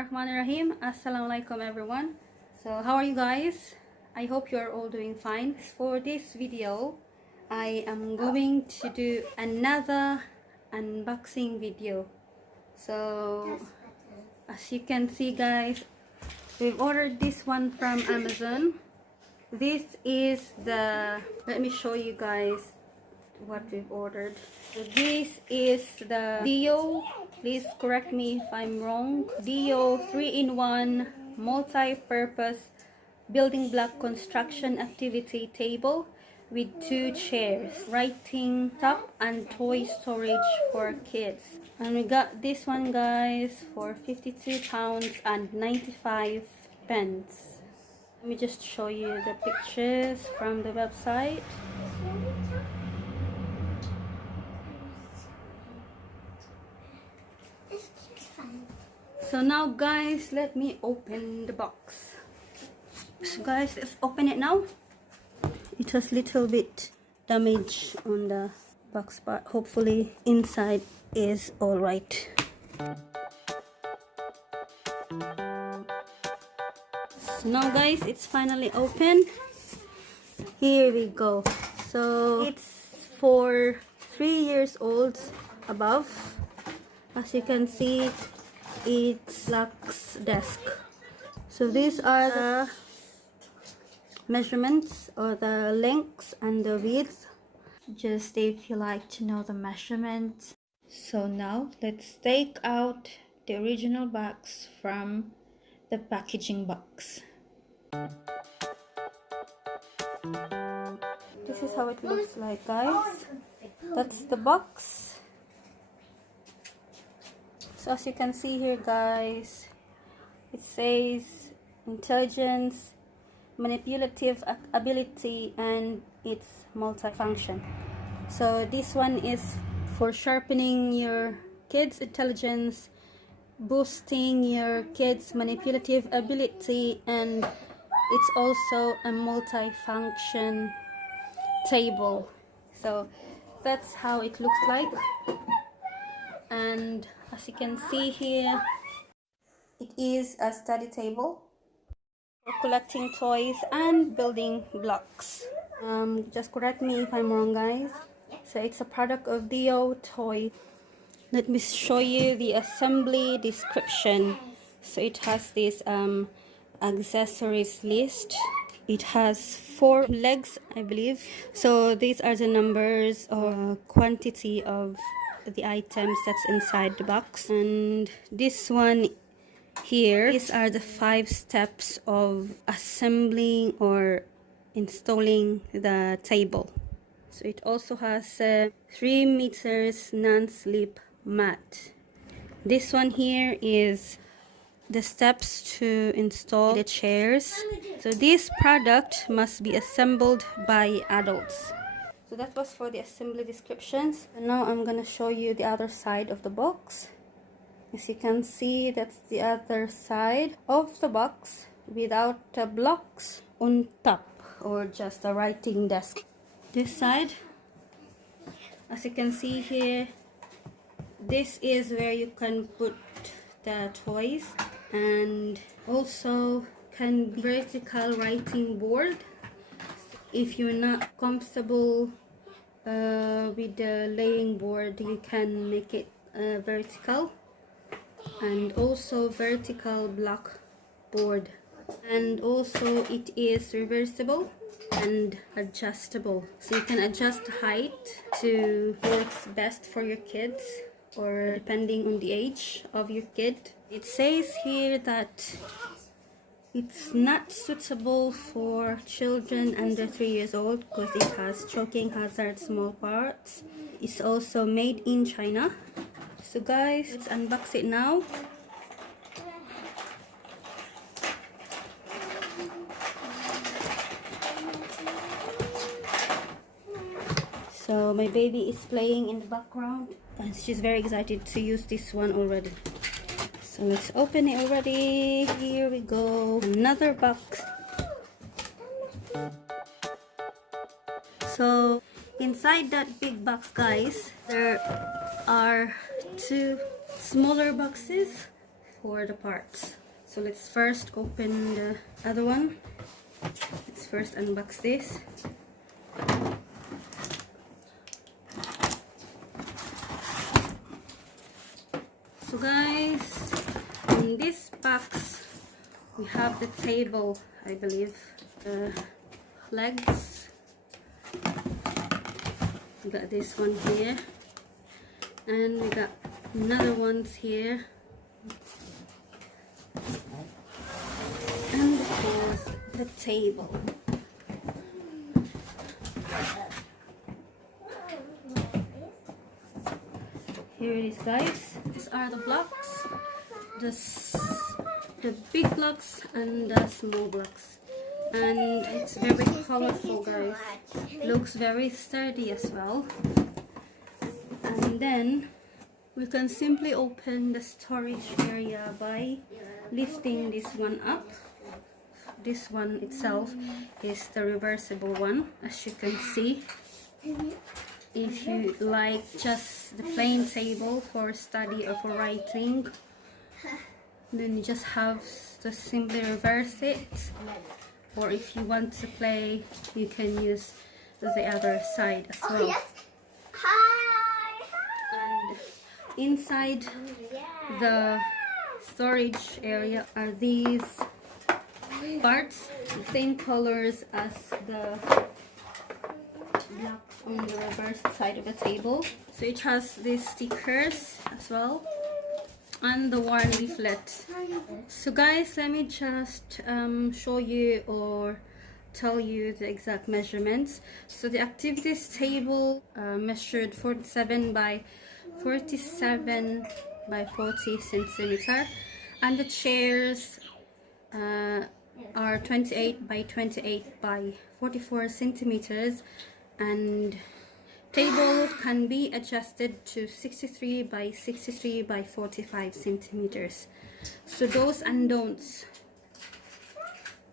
Bismillahirrahmanirrahim. Assalamualaikum everyone. So how are you guys? I hope you are all doing fine. For this video, I am going to do another unboxing video. So as you can see guys, we've ordered this one from Amazon. This is the, let me show you guys what we've ordered. So this is the DeAO, please correct me if I'm wrong, DeAO 3-in-1 multi-purpose building block construction activity table with 2 chairs, writing top and toy storage for kids. And we got this one guys for £52 and 95 pence. Let me just show you the pictures from the website. So now guys, let me open the box. So guys, let's open it now. It has little bit damage on the box, but hopefully inside is all right. So now guys, it's finally open. Here we go. So it's for 3 years old above. As you can see, it's Lux desk. So these are the measurements, or the lengths and the width, just if you like to know the measurements. So now let's take out the original box from the packaging box. This is how it looks like guys. That's the box. So as you can see here guys, it says intelligence, manipulative ability, and it's multifunction. So this one is for sharpening your kids' intelligence, boosting your kids' manipulative ability, and it's also a multifunction table. So that's how it looks like. And as you can see here, it is a study table for collecting toys and building blocks. Just correct me if I'm wrong guys. So it's a product of DeAO toy. Let me show you the assembly description. So it has this accessories list. It has 4 legs, I believe. So these are the numbers or quantity of the items that's inside the box. And this one here, these are the 5 steps of assembling or installing the table. So it also has 3 meters non-slip mat. This one here is the steps to install the chairs. So this product must be assembled by adults. So that was for the assembly descriptions. And now I'm gonna show you the other side of the box. As you can see, that's the other side of the box without the blocks on top, or just a writing desk. This side, as you can see here, this is where you can put the toys, and also can be vertical writing board. If you're not comfortable with the laying board, you can make it vertical, and also vertical block board. And also it is reversible and adjustable, so you can adjust the height to works best for your kids, or depending on the age of your kid. It says here that it's not suitable for children under 3 years old because it has choking hazard small parts. It's also made in China. So guys, let's unbox it now. So my baby is playing in the background and she's very excited to use this one already. So let's open it already. Here we go. Another box. So inside that big box guys, there are 2 smaller boxes. for the parts. So let's first open the other one. Let's first unbox this. So guys, in this box we have the table, I believe, legs. We got this one here, and we got another ones here, and of course the table. Here it is, guys. These are the blocks, the big blocks and the small blocks, and it's very colorful, guys. Looks very sturdy as well. And then we can simply open the storage area by lifting this one up. This one itself is the reversible one, as you can see. If you like just the plain table for study or for writing, then you just have to simply reverse it. Or if you want to play, you can use the other side as well. Yes. Hi. And inside the storage area are these parts, the same colors as the blocks on the reverse side of the table. So it has these stickers as well, and the worn leaflet. So guys, let me just show you or tell you the exact measurements. So the activities table measured 47 by 47 by 40 centimeter, and the chairs are 28 by 28 by 44 centimeters, and table can be adjusted to 63 by 63 by 45 centimeters. So those and don'ts,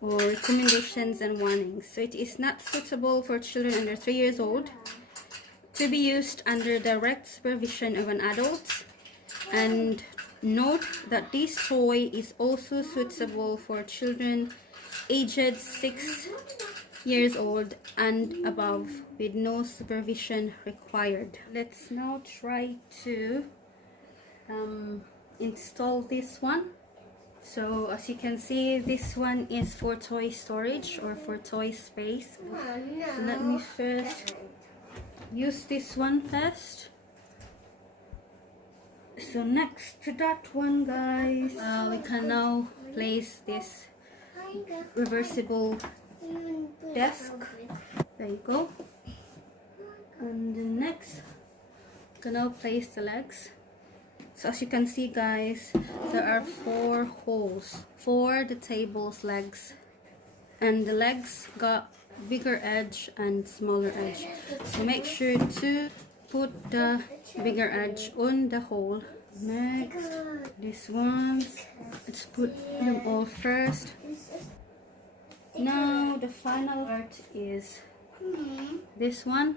or recommendations and warnings. So it is not suitable for children under 3 years old, to be used under direct supervision of an adult, and note that this toy is also suitable for children aged 6 years old and above, with no supervision required. Let's now try to install this one. So as you can see, this one is for toy storage or for toy space. Let me first use this one first. So next to that one, guys, we can now place this reversible desk. There you go. And then next, we can now place the legs. So as you can see, guys, there are 4 holes for the table's legs, and the legs got bigger edge and smaller edge. So make sure to put the bigger edge on the hole. Next, these ones, let's put them all first. Now the final part is this one.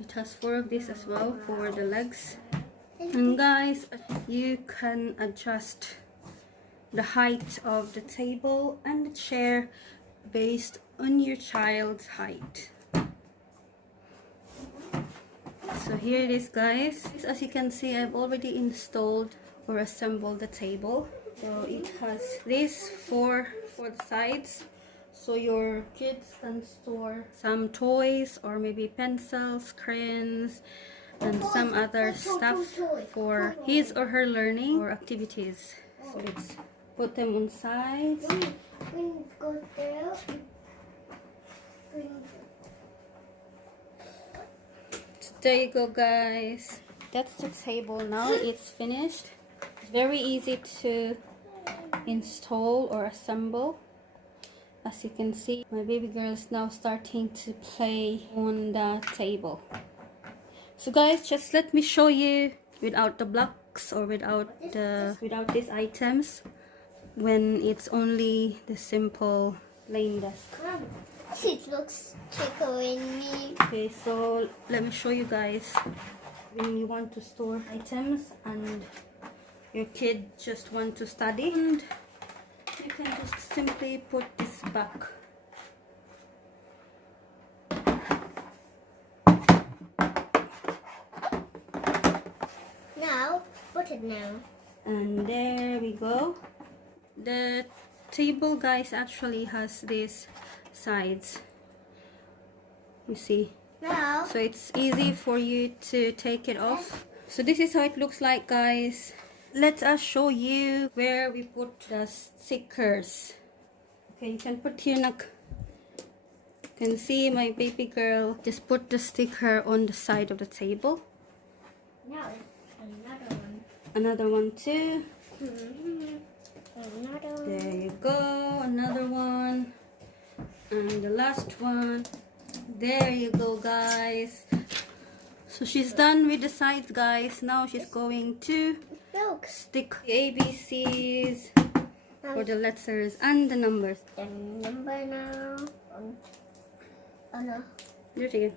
It has 4 of these as well for the legs. And guys, you can adjust the height of the table and the chair based on your child's height. So here it is, guys. As you can see, I've already installed or assembled the table. So it has this for the sides, so your kids can store some toys or maybe pencils, crayons, and some other stuff for his or her learning or activities. So let's put them on sides. So there you go, guys. That's the table now. It's finished. It's very easy to install or assemble. As you can see, my baby girl is now starting to play on the table. So guys, just let me show you without the blocks or without these items, when it's only the simple plain desk. It looks tickling me. Okay, so let me show you guys when you want to store items and your kid just want to study, and you can just simply put this back. Now, put it now. And there we go. The table, guys, actually has these sides, you see, Now, so it's easy for you to take it off. So this is how it looks like, guys. Let us show you where we put the stickers. Okay, you can put here. You can see my baby girl just put the sticker on the side of the table. now another one. Another one too. Another one. There you go, another one, and the last one. There you go, guys. So she's done with the sides, guys. Now she's going to Look. stick the ABCs for the letters and the numbers. The number now. Oh no. Do it again.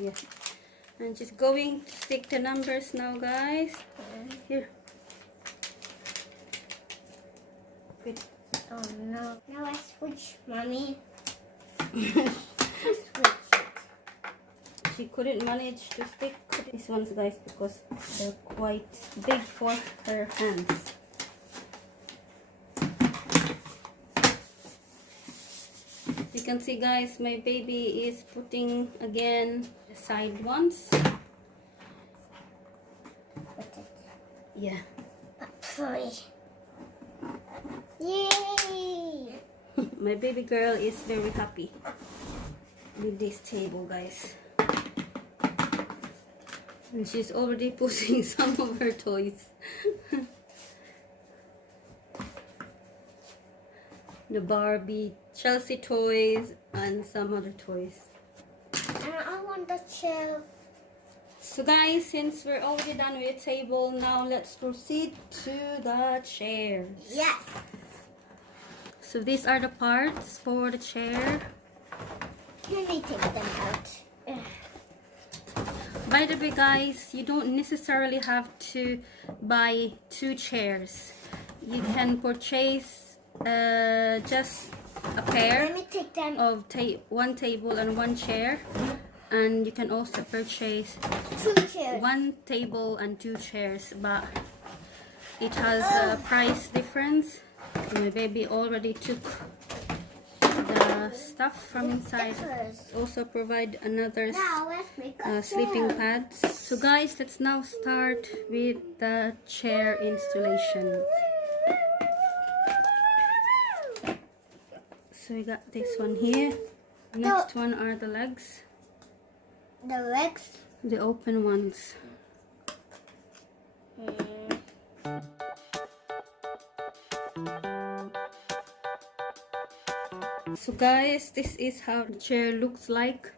Yeah. And she's going to stick the numbers now, guys. Here. Good. Oh no. Now I switch, mommy. I switch. She couldn't manage to stick these ones, guys, because they're quite big for her hands. You can see, guys, my baby is putting again the side ones. Put it. Yeah. Sorry. Yay! My baby girl is very happy with this table, guys. And she's already putting some of her toys. The Barbie, Chelsea toys, and some other toys. And I want the chair. So guys, since we're already done with the table, now let's proceed to the chairs. Yes. So these are the parts for the chair. Let me take them out. By the way, guys, you don't necessarily have to buy 2 chairs. You can purchase just a pair Let me take them. of one table and 1 chair, and you can also purchase 2 chairs. 1 table and 2 chairs, but it has a price difference. My baby already took the stuff from inside. Also provide another Now let's make a sleeping chair. pads. So guys, let's now start with the chair installation. So we got this one here. Next one are the legs, The legs. the open ones. So guys, this is how the chair looks like.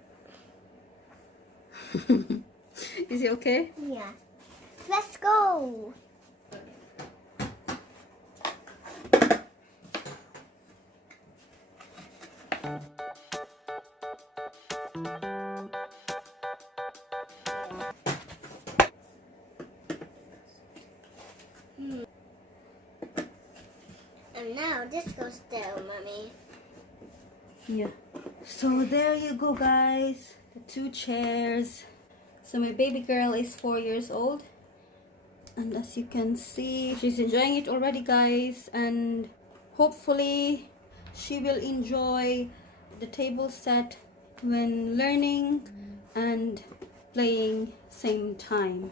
Is it okay? Yeah. Let's go. And now this goes there, mommy. Yeah. So there you go, guys. The 2 chairs. So my baby girl is 4 years old. And as you can see, she's enjoying it already, guys. And hopefully she will enjoy the table set when learning and playing same time.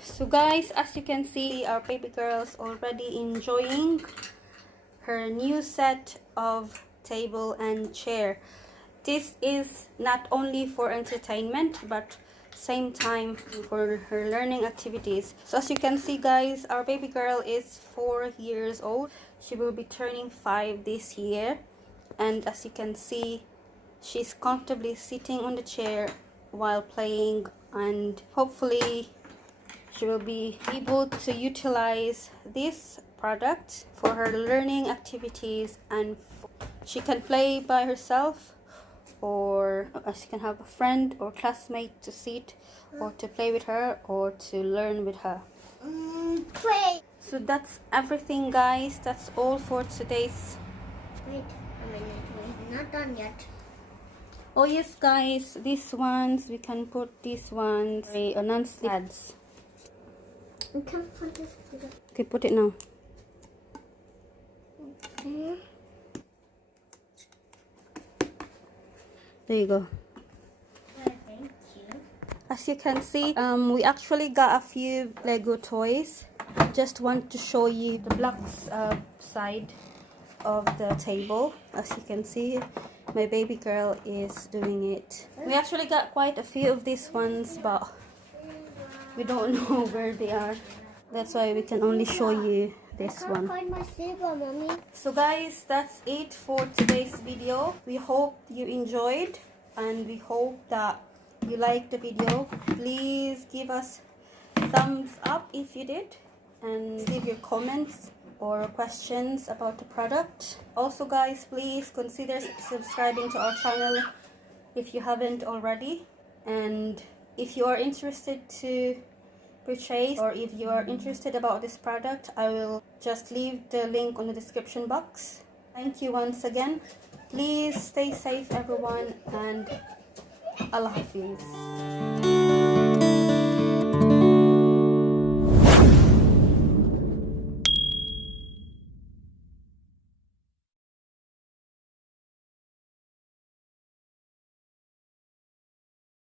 So guys, as you can see, our baby girl's already enjoying her new set of table and chair. This is not only for entertainment, but same time for her learning activities. So as you can see, guys, our baby girl is 4 years old. She will be turning 5 this year, and as you can see, she's comfortably sitting on the chair while playing, and hopefully she will be able to utilize this product for her learning activities, and she can play by herself or she can have a friend or classmate to sit or to play with her or to learn with her. Play. So that's everything, guys. That's all for today's. Wait a minute, we're not done yet. Oh yes, guys, these ones we can put these ones non-slip pads. We can put this together. Okay, put it now. Okay. There you go. Thank you. As you can see, we actually got a few Lego toys. Just want to show you the blocks side of the table. As you can see, my baby girl is doing it. We actually got quite a few of these ones, but we don't know where they are. That's why we can only show you this I one. can't find my slipper, Mommy. So guys, that's it for today's video. We hope you enjoyed and we hope that you liked the video. Please give us thumbs up if you did and leave your comments or questions about the product. Also guys, please consider subscribing to our channel if you haven't already, and if you are interested to purchase or if you are interested about this product, I will just leave the link on the description box. Thank you once again. Please stay safe everyone, and Allah Hafiz.